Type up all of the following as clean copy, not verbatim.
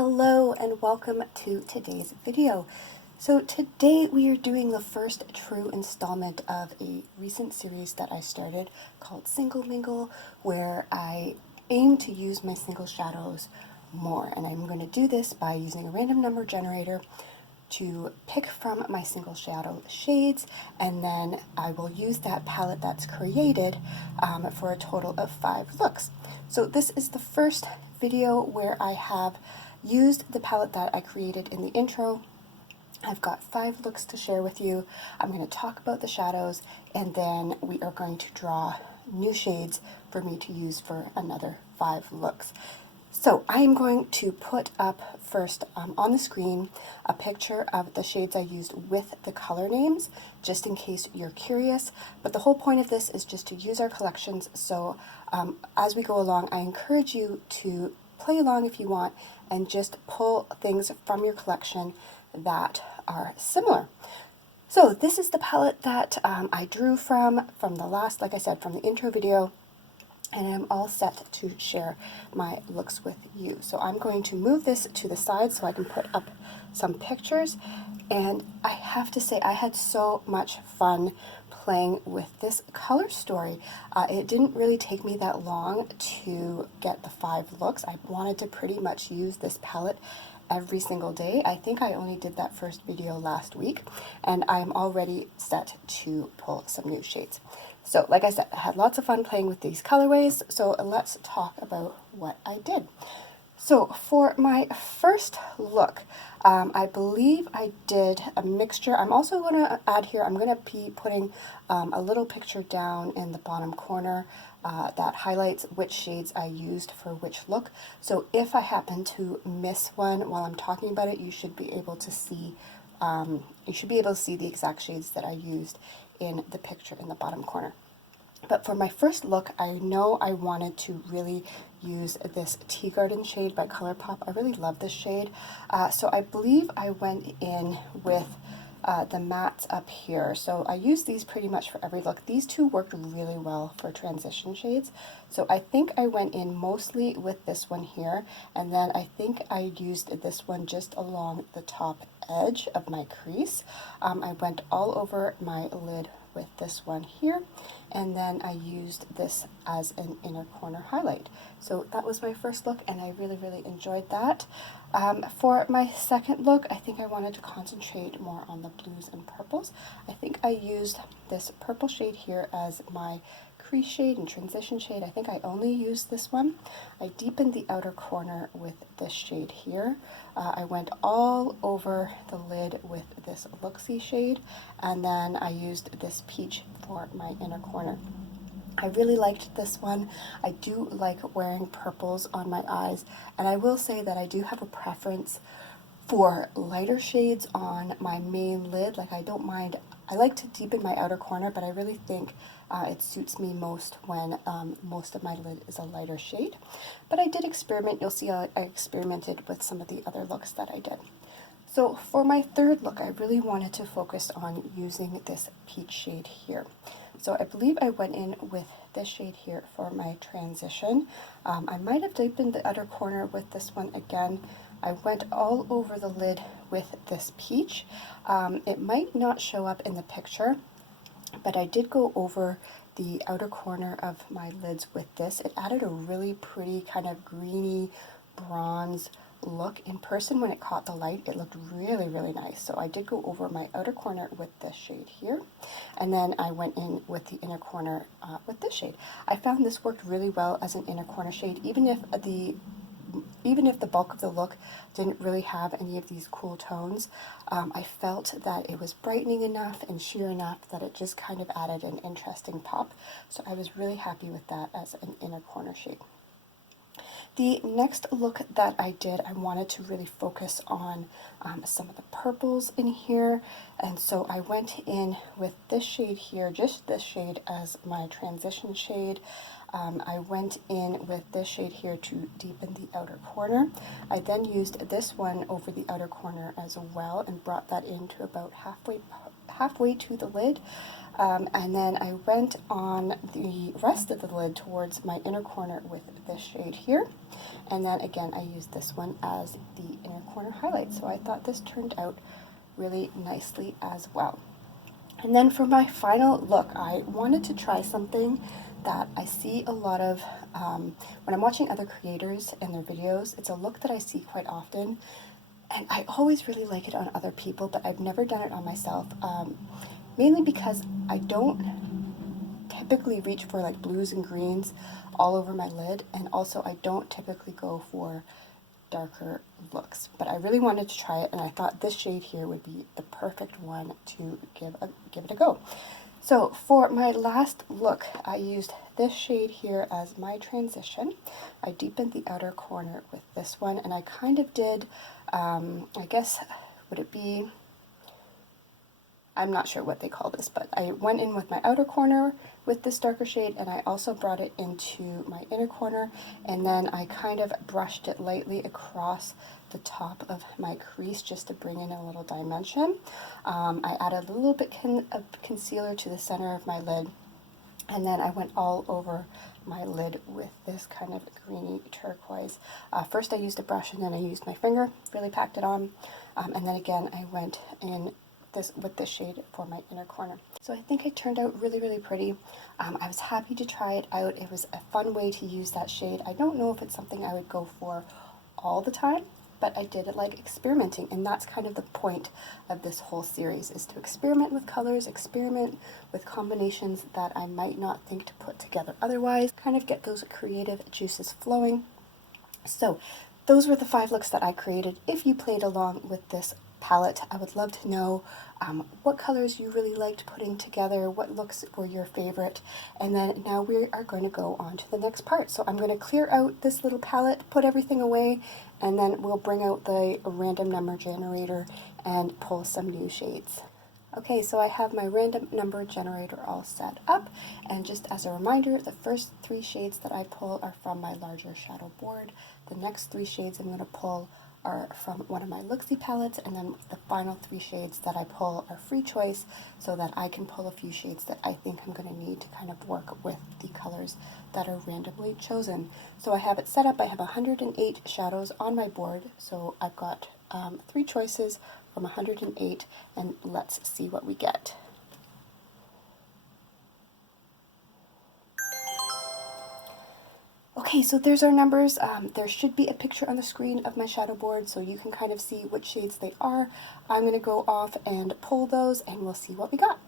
Hello and welcome to today's video. So today we are doing the first true installment of a recent series that I started called Mingle, where I aim to use my single shadows more. And I'm going to do this by using a random number generator to pick from my single shadow shades, and then I will use that palette that's created for a total of 5 looks. So this is the first video where I have used the palette that I created in the intro. I've got 5 looks to share with you. I'm going to talk about the shadows, and then we are going to draw new shades for me to use for another 5 looks. So I am going to put up first on the screen a picture of the shades I used with the color names, just in case you're curious. But the whole point of this is just to use our collections. So as we go along, I encourage you to play along if you want and just pull things from your collection that are similar. So this is the palette that I drew from the last, like I said, from the intro video. And I'm all set to share my looks with you. So I'm going to move this to the side so I can put up some pictures. And I have to say, I had so much fun playing with this color story. It didn't really take me that long to get the 5 looks. I wanted to pretty much use this palette every single day. I think I only did that first video last week, and I'm already set to pull some new shades. So like I said, I had lots of fun playing with these colorways, so let's talk about what I did. So for my first look, I believe I did a mixture. I'm also going to add here, I'm going to be putting a little picture down in the bottom corner that highlights which shades I used for which look. So if I happen to miss one while I'm talking about it, you should be able to see the exact shades that I used in the picture in the bottom corner. But for my first look, I know I wanted to really use this Tea Garden shade by ColourPop. I really love this shade. So I believe I went in with the mattes up here. So I used these pretty much for every look. These two worked really well for transition shades. So I think I went in mostly with this one here, and then I think I used this one just along the top edge of my crease. I went all over my lid with this one here, and then I used this as an inner corner highlight. So that was my first look, and I really enjoyed that. For my second look, I think I wanted to concentrate more on the blues and purples. I think I used this purple shade here as my crease shade and transition shade. I think I only used this one. I deepened the outer corner with this shade here. I went all over the lid with this Looksy shade, and then I used this peach for my inner corner. I really liked this one. I do like wearing purples on my eyes, and I will say that I do have a preference for lighter shades on my main lid. Like, I don't mind, I like to deepen my outer corner, but I really think it suits me most when most of my lid is a lighter shade. But I did experiment. You'll see I experimented with some of the other looks that I did. So for my third look, I really wanted to focus on using this peach shade here. So I believe I went in with this shade here for my transition. I might have deepened the outer corner with this one again. I went all over the lid with this peach. It might not show up in the picture, but I did go over the outer corner of my lids with this. It added a really pretty kind of greeny bronze look. In person, when it caught the light, it looked really nice. So I did go over my outer corner with this shade here, and then I went in with the inner corner with this shade. I found this worked really well as an inner corner shade, even if the bulk of the look didn't really have any of these cool tones. I felt that it was brightening enough and sheer enough that it just kind of added an interesting pop. So I was really happy with that as an inner corner shade. The next look that I did, I wanted to really focus on some of the purples in here, and so I went in with this shade here, just this shade as my transition shade. I went in with this shade here to deepen the outer corner. I then used this one over the outer corner as well and brought that into about halfway to the lid. And then I went on the rest of the lid towards my inner corner with this shade here. And then again, I used this one as the inner corner highlight. So I thought this turned out really nicely as well. And then for my final look, I wanted to try something that I see a lot of when I'm watching other creators and their videos. It's a look that I see quite often, and I always really like it on other people, but I've never done it on myself, mainly because I don't typically reach for like blues and greens all over my lid, and also I don't typically go for darker looks, but I really wanted to try it, and I thought this shade here would be the perfect one to give it a go. So for my last look, I used this shade here as my transition. I deepened the outer corner with this one, and I kind of did, I guess, would it be, I'm not sure what they call this, but I went in with my outer corner with this darker shade, and I also brought it into my inner corner, and then I kind of brushed it lightly across the top of my crease just to bring in a little dimension. I added a little bit of concealer to the center of my lid, and then I went all over my lid with this kind of greeny turquoise. First I used a brush, and then I used my finger, really packed it on, and then again I went in with this shade for my inner corner. So I think it turned out really, really pretty. I was happy to try it out. It was a fun way to use that shade. I don't know if it's something I would go for all the time, but I did like experimenting, and that's kind of the point of this whole series, is to experiment with colors, experiment with combinations that I might not think to put together otherwise, kind of get those creative juices flowing. So those were the 5 looks that I created. If you played along with this palette, I would love to know what colors you really liked putting together, what looks were your favorite, and then now we are going to go on to the next part. So I'm going to clear out this little palette, put everything away, and then we'll bring out the random number generator and pull some new shades. Okay, so I have my random number generator all set up, and just as a reminder, the first 3 shades that I pull are from my larger shadow board. The next 3 shades I'm going to pull are from one of my Looksy palettes, and then the final 3 shades that I pull are free choice, so that I can pull a few shades that I think I'm going to need to kind of work with the colors that are randomly chosen. So I have it set up. I have 108 shadows on my board, so I've got 3 choices from 108, and let's see what we get. Okay, so there's our numbers. There should be a picture on the screen of my shadow board so you can kind of see which shades they are. I'm going to go off and pull those, and we'll see what we got.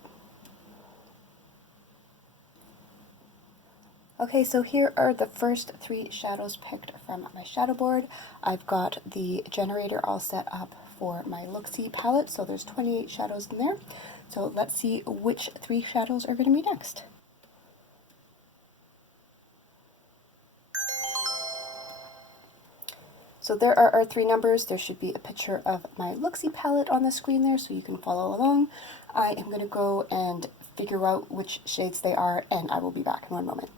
Okay, so here are the first 3 shadows picked from my shadow board. I've got the generator all set up for my Looksy palette, so there's 28 shadows in there. So let's see which 3 shadows are going to be next. So there are our 3 numbers. There should be a picture of my Looksy palette on the screen there so you can follow along. I am going to go and figure out which shades they are, and I will be back in 1 moment.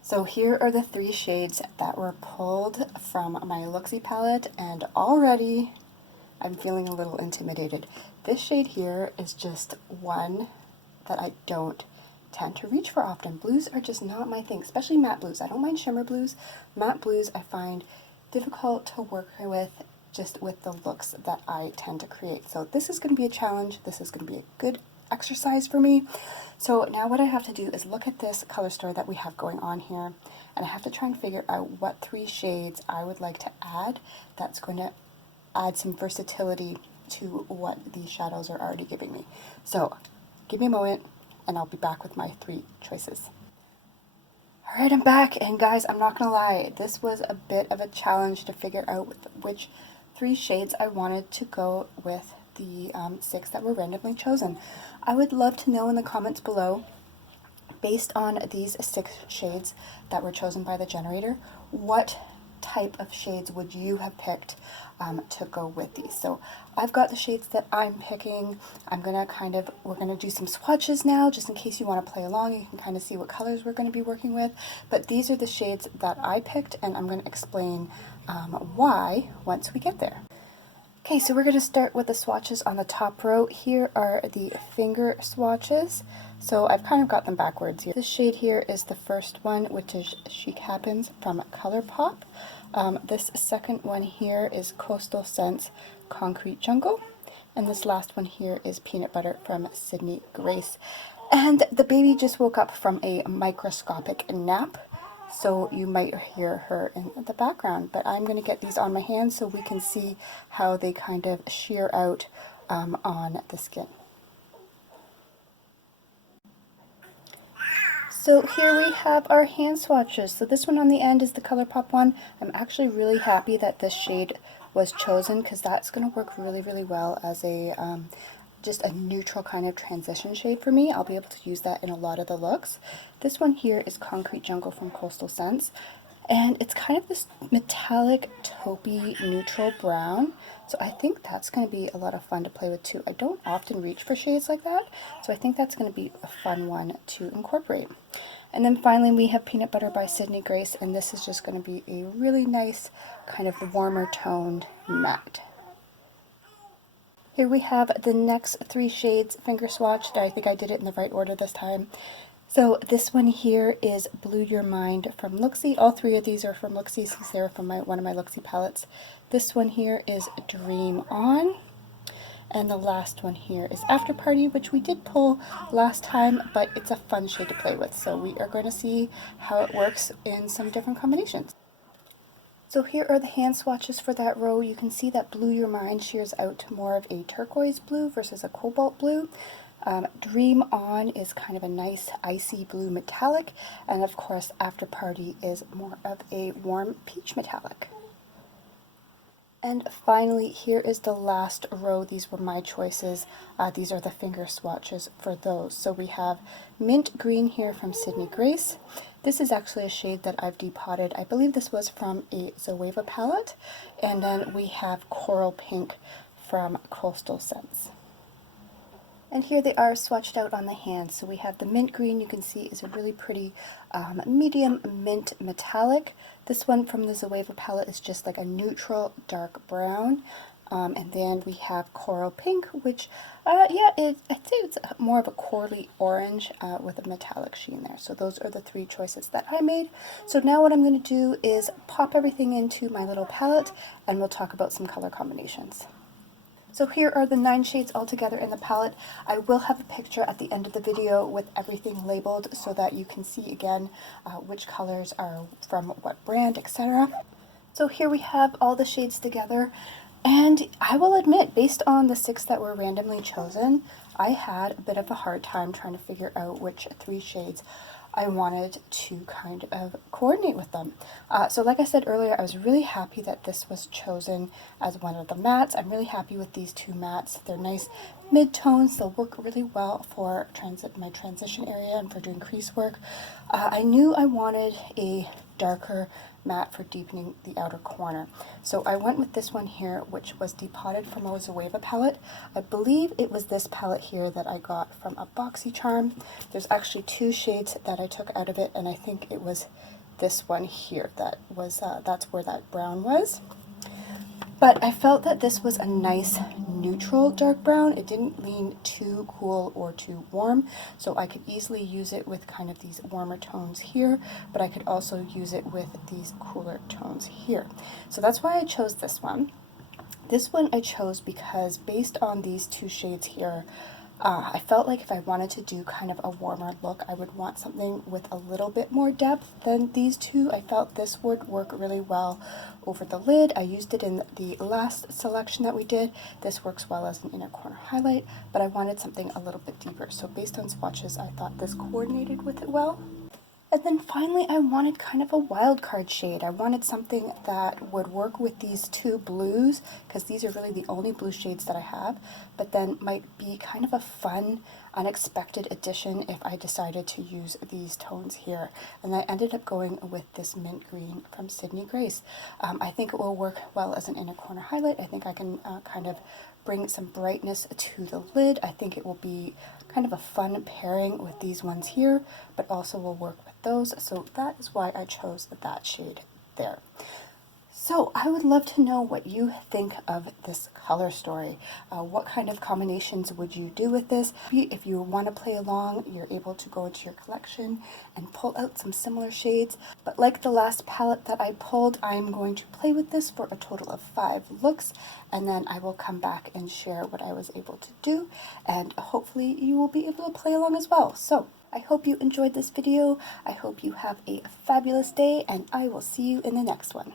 So here are the 3 shades that were pulled from my Looksy palette, and already I'm feeling a little intimidated. This shade here is just one that I don't tend to reach for often. Blues are just not my thing, especially matte blues. I don't mind shimmer blues. Matte blues I find difficult to work with, just with the looks that I tend to create. So this is going to be a challenge. This is going to be a good exercise for me. So now what I have to do is look at this color store that we have going on here, and I have to try and figure out what 3 shades I would like to add that's going to add some versatility to what these shadows are already giving me. So give me a moment, and I'll be back with my 3 choices. Alright, I'm back, and guys, I'm not gonna lie, this was a bit of a challenge to figure out which 3 shades I wanted to go with the 6 that were randomly chosen. I would love to know in the comments below, based on these 6 shades that were chosen by the generator, what type of shades would you have picked to go with these? So I've got the shades that I'm picking. We're gonna do some swatches now, just in case you want to play along. You can kind of see what colors we're going to be working with. But these are the shades that I picked, and I'm going to explain why once we get there. Okay, so we're going to start with the swatches on the top row. Here are the finger swatches. So I've kind of got them backwards here. This shade here is the first one, which is Chic Happens from ColourPop. This second one here is Coastal Scents Concrete Jungle. And this last one here is Peanut Butter from Sydney Grace. And the baby just woke up from a microscopic nap, so you might hear her in the background. But I'm going to get these on my hands so we can see how they kind of sheer out on the skin. So here we have our hand swatches. So this one on the end is the ColourPop one. I'm actually really happy that this shade was chosen because that's going to work really, really well as a just a neutral kind of transition shade for me. I'll be able to use that in a lot of the looks. This one here is Concrete Jungle from Coastal Scents, and it's kind of this metallic taupey neutral brown. So I think that's going to be a lot of fun to play with too. I don't often reach for shades like that, so I think that's going to be a fun one to incorporate. And then finally we have Peanut Butter by Sydney Grace, and this is just going to be a really nice kind of warmer toned matte. Here we have the next three shades finger swatched. I think I did it in the right order this time. So this one here is Blew Your Mind from Looksy. All three of these are from Looksy since they're from one of my Looksy palettes. This one here is Dream On. And the last one here is After Party, which we did pull last time, but it's a fun shade to play with. So we are going to see how it works in some different combinations. So here are the hand swatches for that row. You can see that Blew Your Mind shears out to more of a turquoise blue versus a cobalt blue. Dream On is kind of a nice icy blue metallic, and of course After Party is more of a warm peach metallic. And finally, here is the last row. These were my choices. These are the finger swatches for those. So we have Mint Green here from Sydney Grace. This is actually a shade that I've depotted. I believe this was from a Zoeva palette. And then we have Coral Pink from Coastal Scents. And here they are swatched out on the hand. So we have the mint green, you can see is a really pretty medium mint metallic. This one from the Zoeva palette is just like a neutral dark brown. And then we have Coral Pink, which, I'd say it's more of a corally orange with a metallic sheen there. So those are the three choices that I made. So now what I'm going to do is pop everything into my little palette, and we'll talk about some color combinations. So here are the 9 shades all together in the palette. I will have a picture at the end of the video with everything labeled so that you can see again which colors are from what brand, etc. So here we have all the shades together, and I will admit, based on the 6 that were randomly chosen, I had a bit of a hard time trying to figure out which 3 shades I wanted to kind of coordinate with them. So like I said earlier, I was really happy that this was chosen as one of the mattes. I'm really happy with these 2 mattes. They're nice mid-tones. They'll work really well for my transition area and for doing crease work. I knew I wanted a darker matte for deepening the outer corner. So I went with this one here, which was depotted from a Zoeva palette. I believe it was this palette here that I got from a BoxyCharm. There's actually 2 shades that I took out of it, and I think it was this one here that was, that's where that brown was. But I felt that this was a nice neutral dark brown. It didn't lean too cool or too warm, so I could easily use it with kind of these warmer tones here, but I could also use it with these cooler tones here. So that's why I chose this one. This one I chose because based on these 2 shades here, I felt like if I wanted to do kind of a warmer look, I would want something with a little bit more depth than these 2. I felt this would work really well over the lid. I used it in the last selection that we did. This works well as an inner corner highlight, but I wanted something a little bit deeper. So based on swatches, I thought this coordinated with it well. And then finally, I wanted kind of a wild card shade. I wanted something that would work with these two blues, because these are really the only blue shades that I have, but then might be kind of a fun, unexpected addition if I decided to use these tones here. And I ended up going with this mint green from Sydney Grace. I think it will work well as an inner corner highlight. I think I can kind of bring some brightness to the lid. I think it will be kind of a fun pairing with these ones here, but also will work with those. So that is why I chose that shade there. So I would love to know what you think of this color story. What kind of combinations would you do with this? If you want to play along, you're able to go into your collection and pull out some similar shades. But like the last palette that I pulled, I'm going to play with this for a total of 5 looks, and then I will come back and share what I was able to do, and hopefully you will be able to play along as well. So I hope you enjoyed this video. I hope you have a fabulous day, and I will see you in the next one.